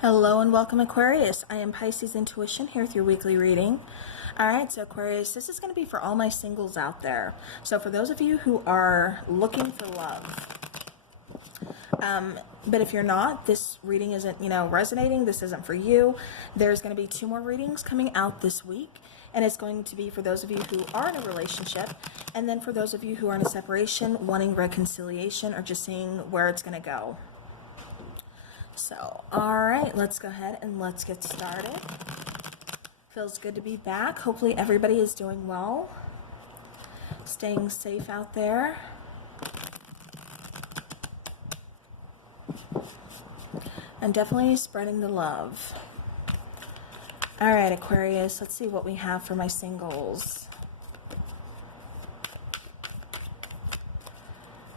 Hello and welcome, Aquarius. I am Pisces Intuition here with your weekly reading. Alright, so Aquarius, this is going to be for all my singles out there. So for those of you who are looking for love, but if you're not, this reading isn't, resonating, this isn't for you. There's going to be 2 more readings coming out this week, and it's going to be for those of you who are in a relationship, and then for those of you who are in a separation, wanting reconciliation, or just seeing where it's going to go. So, alright, let's go ahead and let's get started. Feels good to be back. Hopefully everybody is doing well. Staying safe out there. And definitely spreading the love. Alright, Aquarius, let's see what we have for my singles.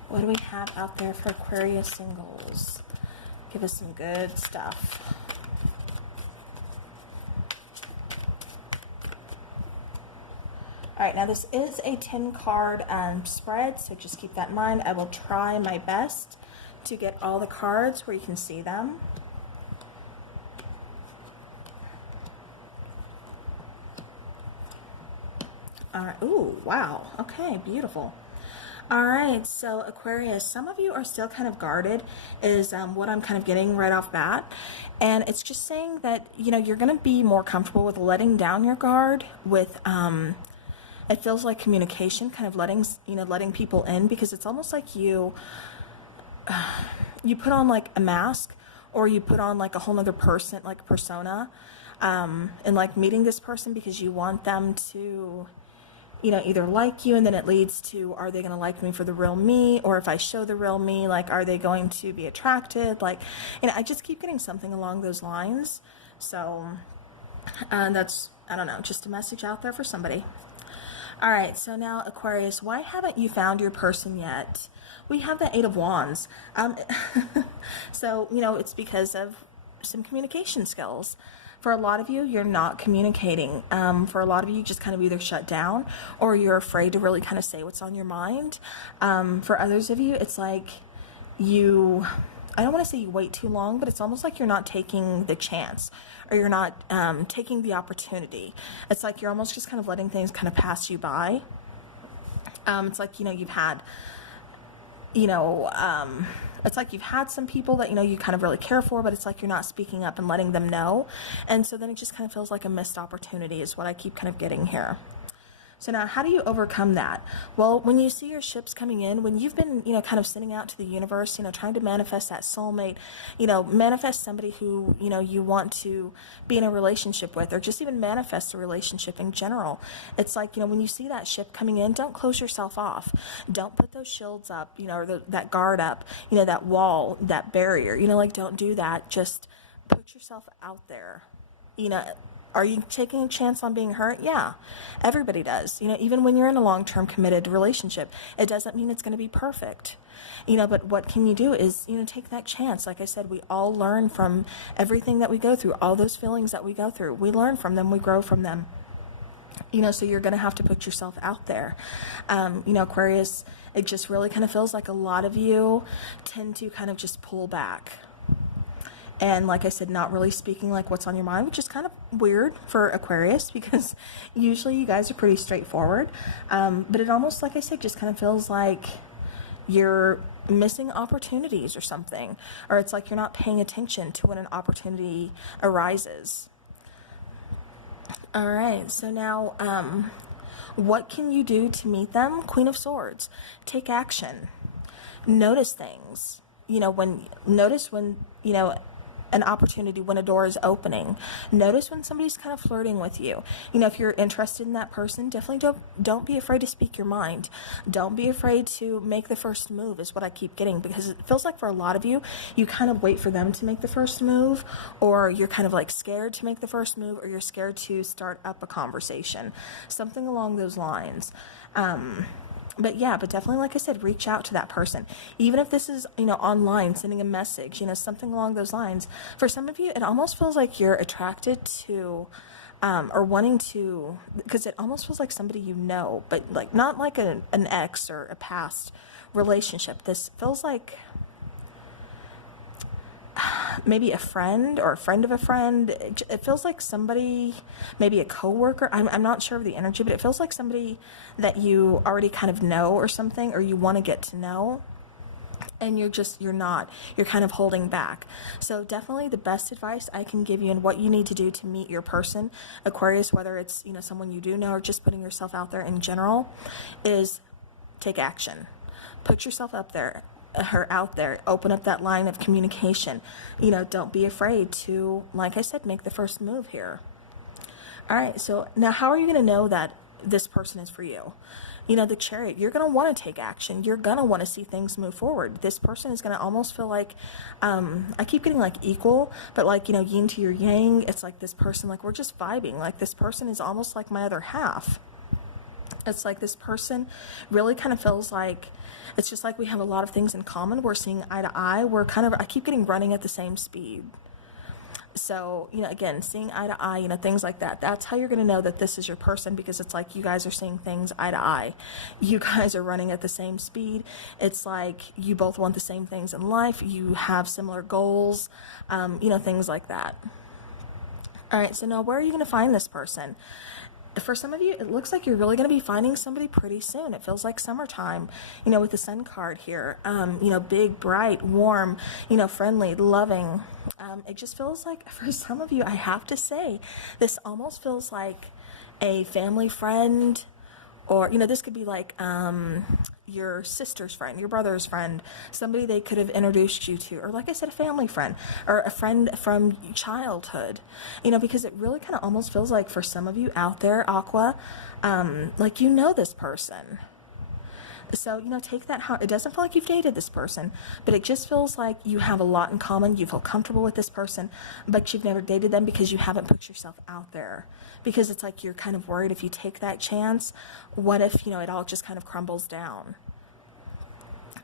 What do we have out there for Aquarius singles? Give us some good stuff. Alright, now this is a 10-card spread, so just keep that in mind. I will try my best to get all the cards where you can see them. Alright, ooh, wow. Okay, beautiful. Alright, so Aquarius, some of you are still kind of guarded is what I'm kind of getting right off bat. And it's just saying that, you're going to be more comfortable with letting down your guard with, it feels like communication, kind of letting people in, because it's almost like you put on like a mask, or you put on like a whole other person, like persona, and like meeting this person because you want them to either like you, and then it leads to, are they going to like me for the real me? Or if I show the real me, like, are they going to be attracted? Like, I just keep getting something along those lines. So, that's, I don't know, just a message out there for somebody. All right, so now Aquarius, why haven't you found your person yet? We have the 8 of Wands. So, it's because of some communication skills. For a lot of you, you're not communicating. For a lot of you, just kind of either shut down, or you're afraid to really kind of say what's on your mind. For others of you, it's like I don't want to say you wait too long, but it's almost like you're not taking the chance, or you're not taking the opportunity. It's like you're almost just kind of letting things kind of pass you by. It's like, you've had, it's like you've had some people that, you kind of really care for, but it's like you're not speaking up and letting them know. And so then it just kind of feels like a missed opportunity is what I keep kind of getting here. So now, how do you overcome that? Well, when you see your ships coming in, when you've been, kind of sending out to the universe, trying to manifest that soulmate, manifest somebody who, you want to be in a relationship with, or just even manifest a relationship in general. It's like, when you see that ship coming in, don't close yourself off. Don't put those shields up, or that guard up, that wall, that barrier, like, don't do that. Just put yourself out there, Are you taking a chance on being hurt? Yeah, everybody does. Even when you're in a long-term committed relationship, it doesn't mean it's going to be perfect. But what can you do is, take that chance. Like I said, we all learn from everything that we go through, all those feelings that we go through. We learn from them, we grow from them. So you're going to have to put yourself out there. Aquarius, it just really kind of feels like a lot of you tend to kind of just pull back. And like I said, not really speaking like what's on your mind, which is kind of weird for Aquarius, because usually you guys are pretty straightforward. But it almost, like I said, just kind of feels like you're missing opportunities or something. Or it's like you're not paying attention to when an opportunity arises. All right, so now what can you do to meet them? Queen of Swords. Take action. Notice things. Notice when, an opportunity, when a door is opening. Notice when somebody's kind of flirting with you. If you're interested in that person, definitely don't be afraid to speak your mind. Don't be afraid to make the first move, is what I keep getting, because it feels like for a lot of you, you kind of wait for them to make the first move, or you're kind of like scared to make the first move, or you're scared to start up a conversation. Something along those lines. But definitely, like I said, reach out to that person. Even if this is, online, sending a message, something along those lines. For some of you, it almost feels like you're attracted to, or wanting to, because it almost feels like somebody but like not like an ex or a past relationship. This feels like maybe a friend or a friend of a friend. It feels like somebody, maybe a coworker. I'm not sure of the energy, but it feels like somebody that you already kind of know or something, or you want to get to know. And you're kind of holding back. So definitely the best advice I can give you and what you need to do to meet your person, Aquarius, whether it's, someone you do know or just putting yourself out there in general, is take action. Put yourself up there, out there, open up that line of communication. Don't be afraid to, like I said, make the first move here. All right, so now how are you going to know that this person is for you? The Chariot, you're going to want to take action. You're going to want to see things move forward. This person is going to almost feel like, I keep getting like equal, but like, yin to your yang. It's like this person, like we're just vibing. Like this person is almost like my other half. It's like this person really kind of feels like, it's just like we have a lot of things in common. We're seeing eye to eye. I keep getting running at the same speed. So, again, seeing eye to eye, things like that. That's how you're going to know that this is your person, because it's like you guys are seeing things eye to eye. You guys are running at the same speed. It's like you both want the same things in life. You have similar goals, things like that. All right, so now where are you going to find this person? For some of you, it looks like you're really going to be finding somebody pretty soon. It feels like summertime, with the sun card here, big, bright, warm, friendly, loving. It just feels like, for some of you, I have to say, this almost feels like a family friend, or, this could be like your sister's friend, your brother's friend, somebody they could have introduced you to, or like I said, a family friend, or a friend from childhood, because it really kind of almost feels like for some of you out there, Aqua, like this person. So, take that how it doesn't feel like you've dated this person, but it just feels like you have a lot in common. You feel comfortable with this person, but you've never dated them because you haven't put yourself out there. Because it's like you're kind of worried if you take that chance, what if, it all just kind of crumbles down?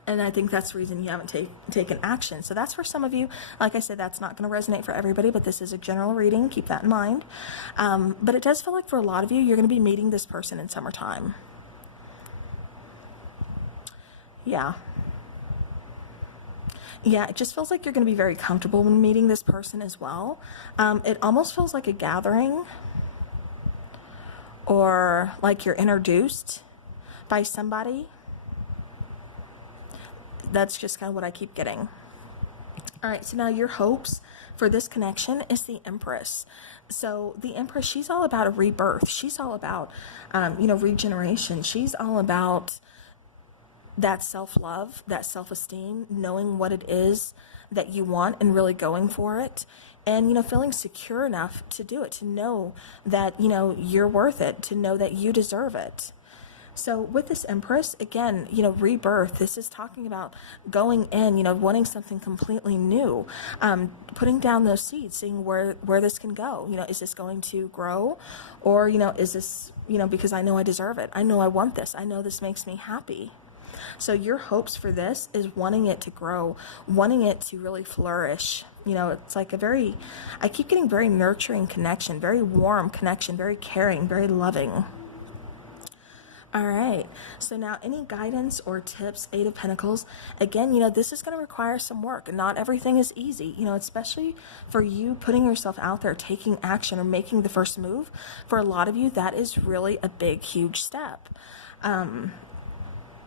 And I think that's the reason you haven't taken action. So that's for some of you. Like I said, that's not going to resonate for everybody, but this is a general reading. Keep that in mind. But it does feel like for a lot of you, you're going to be meeting this person in summertime. Yeah, it just feels like you're going to be very comfortable when meeting this person as well. It almost feels like a gathering, or like you're introduced by somebody. That's just kind of what I keep getting. All right, so now your hopes for this connection is the Empress. So the Empress, she's all about a rebirth. She's all about, regeneration. She's all about that self-love, that self-esteem, knowing what it is that you want and really going for it, and, feeling secure enough to do it, to know that, you're worth it, to know that you deserve it. So with this Empress, again, rebirth, this is talking about going in, wanting something completely new, putting down those seeds, seeing where this can go. Is this going to grow, or, is this, because I know I deserve it. I know I want this. I know this makes me happy. So your hopes for this is wanting it to grow, wanting it to really flourish. It's like I keep getting very nurturing connection, very warm connection, very caring, very loving. All right, so now any guidance or tips, Eight of Pentacles, again, this is going to require some work. Not everything is easy, especially for you putting yourself out there, taking action or making the first move. For a lot of you, that is really a big, huge step.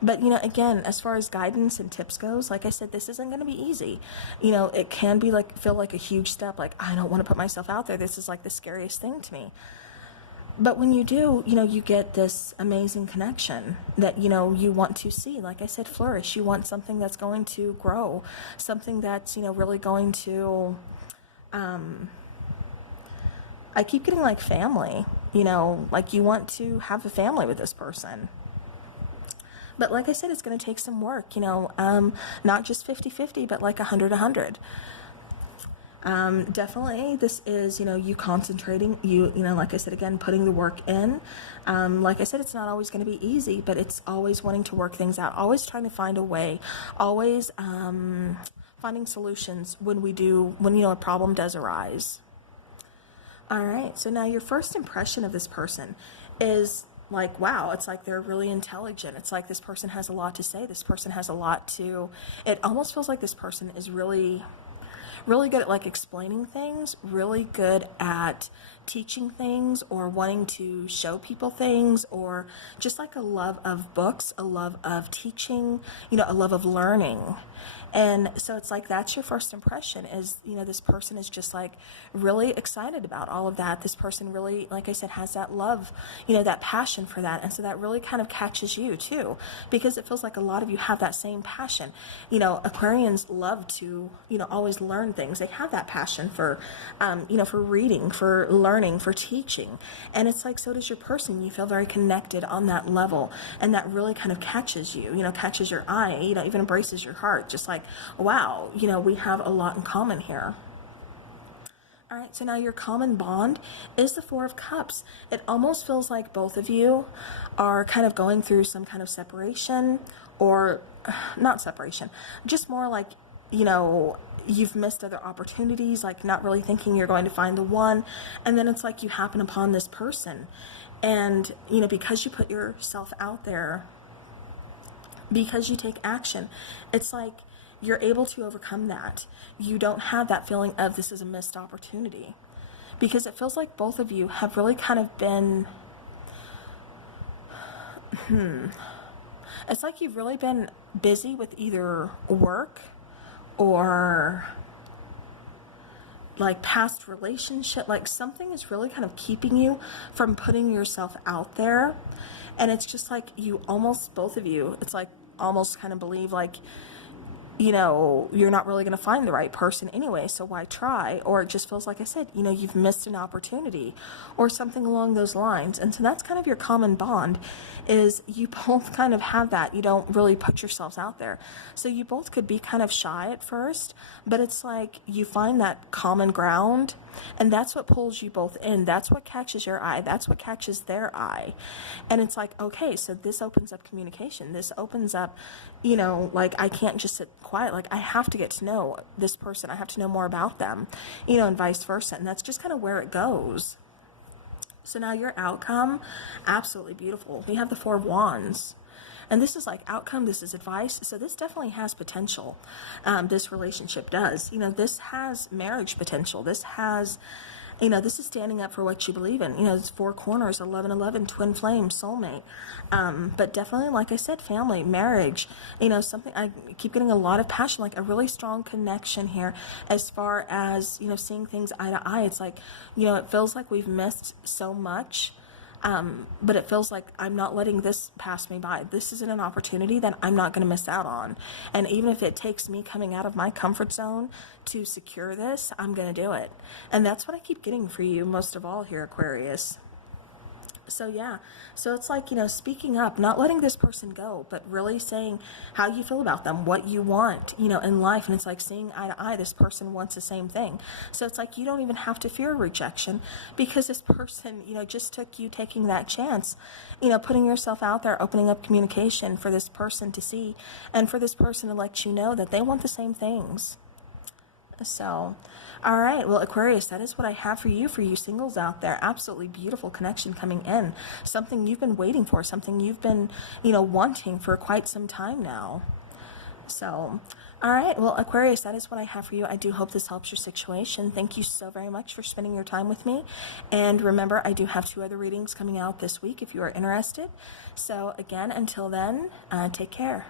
But, again, as far as guidance and tips goes, like I said, this isn't going to be easy. It can be feel like a huge step. Like, I don't want to put myself out there. This is like the scariest thing to me. But when you do, you get this amazing connection that, you want to see. Like I said, flourish. You want something that's going to grow, something that's, really going to, I keep getting like family, like you want to have a family with this person. But like I said, it's going to take some work, not just 50-50, but like 100-100. Definitely this is, you concentrating, like I said, again, putting the work in. Like I said, it's not always going to be easy, but it's always wanting to work things out, always trying to find a way, always finding solutions when a problem does arise. All right, so now your first impression of this person is like, wow, it's like they're really intelligent. It's like this person has a lot to say. This person has a lot to, it almost feels like this person is really really good at like explaining things, really good at teaching things or wanting to show people things, or just like a love of books, a love of teaching, a love of learning. And so it's like that's your first impression is, this person is just like really excited about all of that. This person really, like I said, has that love, that passion for that. And so that really kind of catches you too, because it feels like a lot of you have that same passion. Aquarians love to, always learn things. They have that passion for, for reading, for learning, for teaching. And it's like, so does your person. You feel very connected on that level. And that really kind of catches you, catches your eye, even embraces your heart. Just like, wow, we have a lot in common here. All right, so now your common bond is the Four of Cups. It almost feels like both of you are kind of going through some kind of separation, or not separation, just more like, you've missed other opportunities, like not really thinking you're going to find the one. And then it's like you happen upon this person. And, because you put yourself out there, because you take action, it's like you're able to overcome that. You don't have that feeling of this is a missed opportunity, because it feels like both of you have really kind of been, it's like you've really been busy with either work or like past relationship, like something is really kind of keeping you from putting yourself out there. And it's just like you almost, both of you, it's like almost kind of believe like, you're not really going to find the right person anyway, so why try? Or it just feels like I said, you've missed an opportunity or something along those lines. And so that's kind of your common bond, is you both kind of have that. You don't really put yourselves out there. So you both could be kind of shy at first, but it's like you find that common ground, and that's what pulls you both in. That's what catches your eye. That's what catches their eye. And it's like, okay, so this opens up communication. This opens up, like I can't just sit quiet. Like I have to get to know this person. I have to know more about them, and vice versa. And that's just kind of where it goes. So now your outcome, absolutely beautiful. We have the Four of Wands. And this is like outcome, this is advice. So this definitely has potential. This relationship does. This has marriage potential. This has, this is standing up for what you believe in. It's four corners, 1111, twin flame, soulmate. But definitely, like I said, family, marriage, something, I keep getting a lot of passion, like a really strong connection here as far as, seeing things eye to eye. It's like, it feels like we've missed so much. But it feels like I'm not letting this pass me by. This isn't an opportunity that I'm not going to miss out on. And even if it takes me coming out of my comfort zone to secure this, I'm going to do it. And that's what I keep getting for you most of all here, Aquarius. So yeah, so it's like, speaking up, not letting this person go, but really saying how you feel about them, what you want, in life. And it's like seeing eye to eye, this person wants the same thing. So it's like you don't even have to fear rejection, because this person, just took you taking that chance, putting yourself out there, opening up communication for this person to see, and for this person to let you know that they want the same things. So, all right, well, Aquarius, that is what I have for you singles out there. Absolutely beautiful connection coming in. Something you've been waiting for, something you've been, wanting for quite some time now. So, all right, well, Aquarius, that is what I have for you. I do hope this helps your situation. Thank you so very much for spending your time with me. And remember, I do have 2 other readings coming out this week if you are interested. So, again, until then, take care.